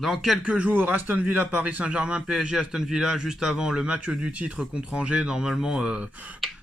Dans quelques jours, Aston Villa, Paris Saint-Germain, PSG, Aston Villa, juste avant le match du titre contre Angers. Normalement,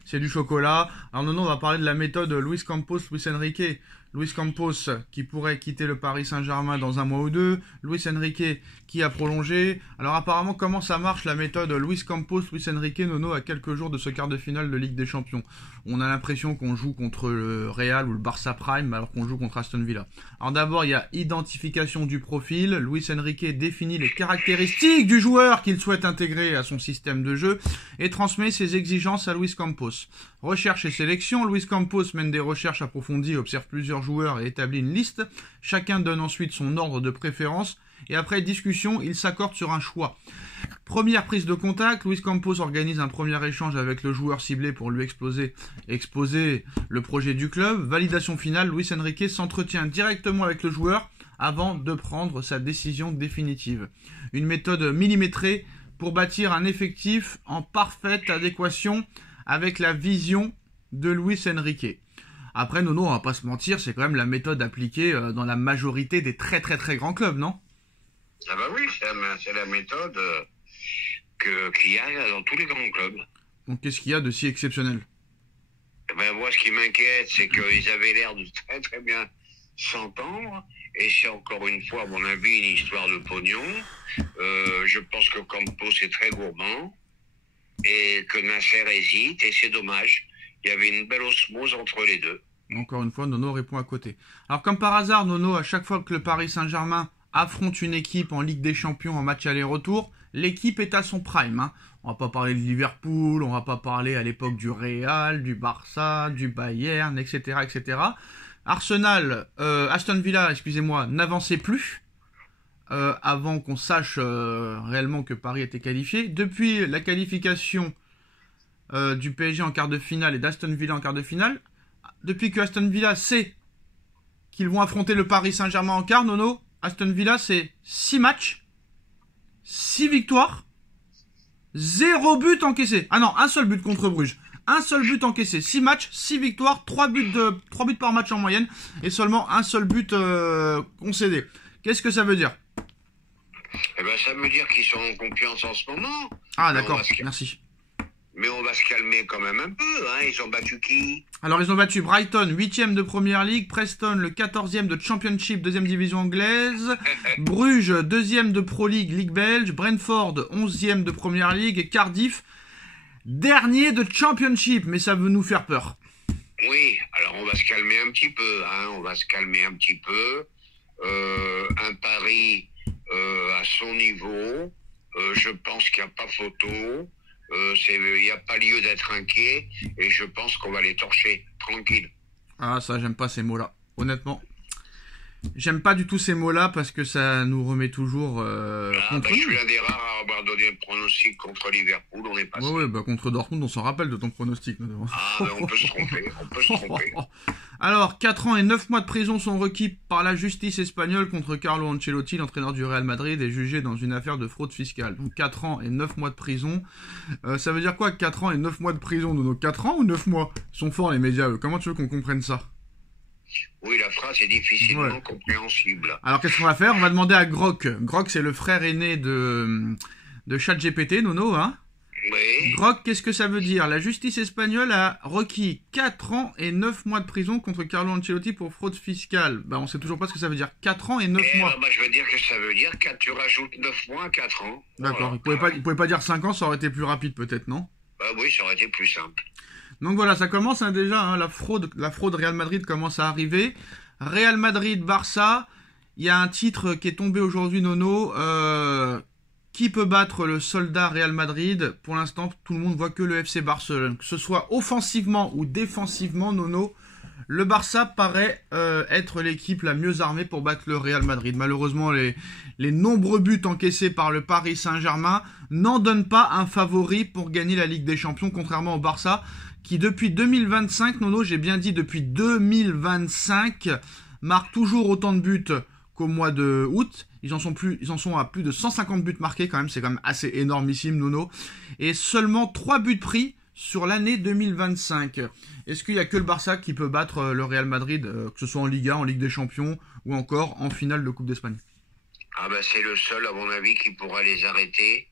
c'est du chocolat. Alors non, on va parler de la méthode Luis Campos, Luis Enrique. Luis Campos qui pourrait quitter le Paris Saint-Germain dans un mois ou deux. Luis Enrique qui a prolongé. Alors apparemment, comment ça marche la méthode Luis Campos, Luis Enrique, Nono, à quelques jours de ce quart de finale de Ligue des Champions? On a l'impression qu'on joue contre le Real ou le Barça Prime alors qu'on joue contre Aston Villa. Alors d'abord, il y a identification du profil. Luis Enrique définit les caractéristiques du joueur qu'il souhaite intégrer à son système de jeu et transmet ses exigences à Luis Campos. Recherche et sélection. Luis Campos mène des recherches approfondies, observe plusieurs joueurs et établit une liste. Chacun donne ensuite son ordre de préférence et après discussion, il s'accorde sur un choix. Première prise de contact, Luis Campos organise un premier échange avec le joueur ciblé pour lui exposer le projet du club. Validation finale, Luis Enrique s'entretient directement avec le joueur avant de prendre sa décision définitive. Une méthode millimétrée pour bâtir un effectif en parfaite adéquation avec la vision de Luis Enrique. Après, Nono, on va pas se mentir, c'est quand même la méthode appliquée dans la majorité des très grands clubs, non? Ah bah oui, c'est la méthode qu'il y a dans tous les grands clubs. Donc qu'est-ce qu'il y a de si exceptionnel? Ben moi, ce qui m'inquiète, c'est qu'ils avaient l'air de très bien s'entendre, et c'est encore une fois, à mon avis, une histoire de pognon. Je pense que Campos est très gourmand, et que Nasser hésite, et c'est dommage. Il y avait une belle osmose entre les deux. Encore une fois, Nono répond à côté. Alors comme par hasard, Nono, à chaque fois que le Paris Saint-Germain affronte une équipe en Ligue des Champions en match aller-retour, l'équipe est à son prime. Hein. On va pas parler de Liverpool, on va pas parler à l'époque du Real, du Barça, du Bayern, etc. Aston Villa, excusez-moi, n'avançait plus avant qu'on sache réellement que Paris était qualifié. Depuis la qualification du PSG en quart de finale et d'Aston Villa en quart de finale, depuis que Aston Villa sait qu'ils vont affronter le Paris Saint-Germain en quart, Nono, Aston Villa, c'est 6 matchs, 6 victoires, 0 but encaissé. Ah non, un seul but contre Bruges. Un seul but encaissé. 6 matchs, 6 victoires, 3 buts par match en moyenne et seulement un seul but concédé. Qu'est-ce que ça veut dire? Eh ben, ça veut dire qu'ils sont en confiance en ce moment. Ah d'accord, merci. Mais on va se calmer quand même un peu, hein. Ils ont battu qui? Alors, ils ont battu Brighton, 8e de Première Ligue, Preston, le 14e de Championship, 2e division anglaise, Bruges, 2e de Pro League, Ligue belge, Brentford, 11e de Première Ligue, et Cardiff, dernier de Championship, mais ça veut nous faire peur. Oui, alors on va se calmer un petit peu, hein. On va se calmer un petit peu. Un Paris à son niveau, je pense qu'il n'y a pas photo. Il n'y a pas lieu d'être inquiet et je pense qu'on va les torcher tranquille. Ah ça, j'aime pas ces mots-là, honnêtement. J'aime pas du tout ces mots-là parce que ça nous remet toujours contre nous. Je suis l'un des rares à avoir donné un pronostic contre Liverpool, on est passé. Ouais, contre Dortmund, on s'en rappelle de ton pronostic. Ah, mais on peut se tromper, Alors, 4 ans et 9 mois de prison sont requis par la justice espagnole contre Carlo Ancelotti, l'entraîneur du Real Madrid, et jugé dans une affaire de fraude fiscale. Donc 4 ans et 9 mois de prison. Ça veut dire quoi, 4 ans et 9 mois de prison, Nono? 4 ans ou 9 mois? Ils sont forts les médias, eux. Comment tu veux qu'on comprenne ça? Oui, la phrase est difficilement compréhensible. Alors qu'est-ce qu'on va faire? On va demander à Grok. Grok, c'est le frère aîné de ChatGPT, Nono, hein? Oui. Grok, qu'est-ce que ça veut dire? La justice espagnole a requis 4 ans et 9 mois de prison contre Carlo Ancelotti pour fraude fiscale. Bah, on sait toujours pas ce que ça veut dire. 4 ans et 9 mois. Bah, je veux dire que ça veut dire que tu rajoutes 9 mois à 4 ans. D'accord. Voilà. Il pouvait pas dire 5 ans, ça aurait été plus rapide peut-être, non? Bah oui, ça aurait été plus simple. Donc voilà, ça commence hein, déjà, hein, la fraude Real Madrid commence à arriver. Real Madrid-Barça, il y a un titre qui est tombé aujourd'hui, Nono. Qui peut battre le soldat Real Madrid? Pour l'instant, tout le monde voit que le FC Barcelone. Que ce soit offensivement ou défensivement, Nono, le Barça paraît être l'équipe la mieux armée pour battre le Real Madrid. Malheureusement, les nombreux buts encaissés par le Paris Saint-Germain n'en donnent pas un favori pour gagner la Ligue des Champions, contrairement au Barça, qui depuis 2025, Nono, j'ai bien dit depuis 2025, marque toujours autant de buts qu'au mois de août. Ils en sont à plus de 150 buts marqués quand même, c'est quand même assez énormissime, Nono. Et seulement 3 buts pris sur l'année 2025. Est-ce qu'il n'y a que le Barça qui peut battre le Real Madrid, que ce soit en Liga, en Ligue des Champions ou encore en finale de Coupe d'Espagne? Ah ben c'est le seul, à mon avis, qui pourra les arrêter.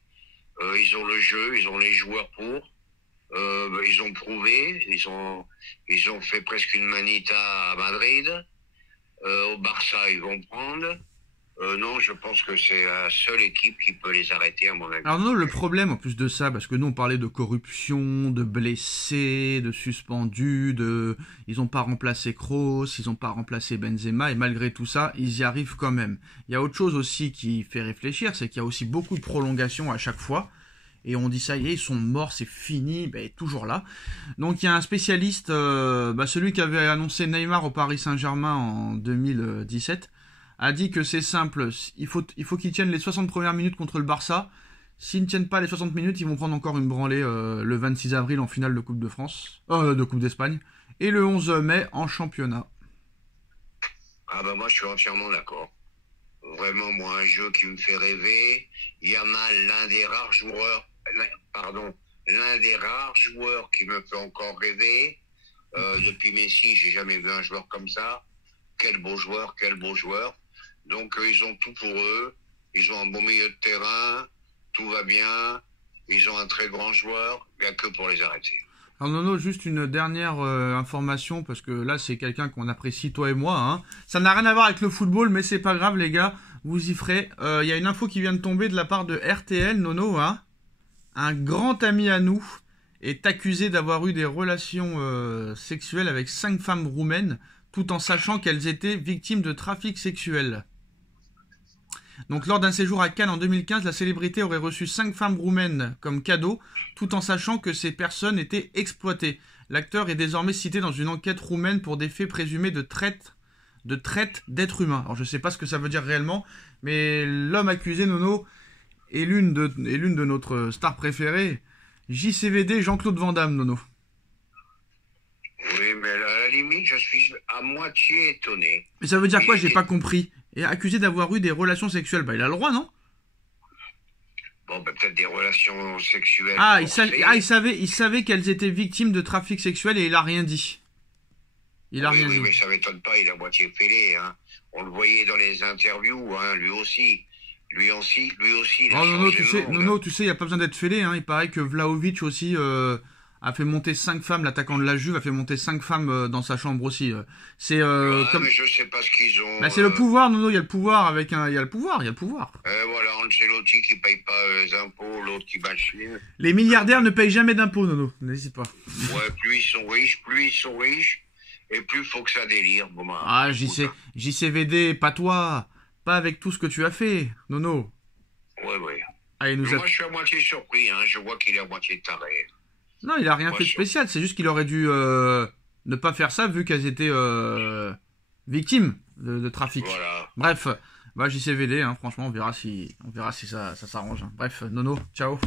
Ils ont le jeu, ils ont les joueurs pour. Ils ont prouvé, ils ont fait presque une manita à Madrid. Au Barça, ils vont prendre. Non, je pense que c'est la seule équipe qui peut les arrêter, à mon avis. Alors non, le problème en plus de ça, parce que nous on parlait de corruption, de blessés, de suspendus, ils n'ont pas remplacé Kroos, ils n'ont pas remplacé Benzema, et malgré tout ça, ils y arrivent quand même. Il y a autre chose aussi qui fait réfléchir, c'est qu'il y a aussi beaucoup de prolongations à chaque fois. Et on dit ça y est, ils sont morts, c'est fini, ben toujours là. Donc il y a un spécialiste, celui qui avait annoncé Neymar au Paris Saint-Germain en 2017, a dit que c'est simple, il faut qu'ils tiennent les 60 premières minutes contre le Barça. S'ils ne tiennent pas les 60 minutes, ils vont prendre encore une branlée le 26 avril en finale de Coupe de France, de Coupe d'Espagne, et le 11 mai en championnat. Ah ben moi je suis entièrement d'accord. Vraiment, moi, un jeu qui me fait rêver. Yamal, l'un des rares joueurs qui me fait encore rêver. Depuis Messi, j'ai jamais vu un joueur comme ça. Quel beau joueur, quel beau joueur. Donc, ils ont tout pour eux. Ils ont un bon milieu de terrain. Tout va bien. Ils ont un très grand joueur. Il n'y a que pour les arrêter. Alors Nono, juste une dernière information, parce que là c'est quelqu'un qu'on apprécie toi et moi, hein. Ça n'a rien à voir avec le football, mais c'est pas grave les gars, vous y ferez. Y a une info qui vient de tomber de la part de RTL, Nono, hein. Un grand ami à nous est accusé d'avoir eu des relations sexuelles avec 5 femmes roumaines, tout en sachant qu'elles étaient victimes de trafic sexuel. Donc lors d'un séjour à Cannes en 2015, la célébrité aurait reçu 5 femmes roumaines comme cadeau, tout en sachant que ces personnes étaient exploitées. L'acteur est désormais cité dans une enquête roumaine pour des faits présumés de traite d'êtres humains. Alors je sais pas ce que ça veut dire réellement, mais l'homme accusé, Nono, est l'une de notre stars préférées, JCVD Jean-Claude Van Damme, Nono. Oui, mais à la limite, je suis à moitié étonné. Mais ça veut dire quoi? J'ai pas compris. Et accusé d'avoir eu des relations sexuelles, bah il a le droit, non? Bon, ben, peut-être des relations sexuelles. Ah, il savait qu'elles étaient victimes de trafic sexuel et il a rien dit. Il a rien dit. Oui, mais ça m'étonne pas, il est à moitié fêlé, hein. On le voyait dans les interviews, hein, lui aussi. Lui aussi, il a Nono, changé de monde. Nono, tu sais, il n'y a pas besoin d'être fêlé, hein. Il paraît que Vlahovic aussi a fait monter 5 femmes, l'attaquant de la Juve a fait monter 5 femmes dans sa chambre aussi. C'est comme... mais je sais pas ce qu'ils ont. Bah, c'est le pouvoir, Nono, il y a le pouvoir il y a le pouvoir. Voilà, Ancelotti qui paye pas les impôts, l'autre qui bachine. Les milliardaires ne payent jamais d'impôts, Nono, n'hésite pas. Ouais, plus ils sont riches, et plus faut que ça délire. Bon, bah, Ah, JCVD, pas toi, pas avec tout ce que tu as fait, Nono. Ouais. Allez, Moi, je suis à moitié surpris, hein. Je vois qu'il est à moitié taré. Non, il a rien fait de spécial, c'est juste qu'il aurait dû ne pas faire ça vu qu'elles étaient victimes de trafic. Voilà. Bref, JCVD, hein, franchement, on verra si ça s'arrange. Hein. Bref, Nono, ciao.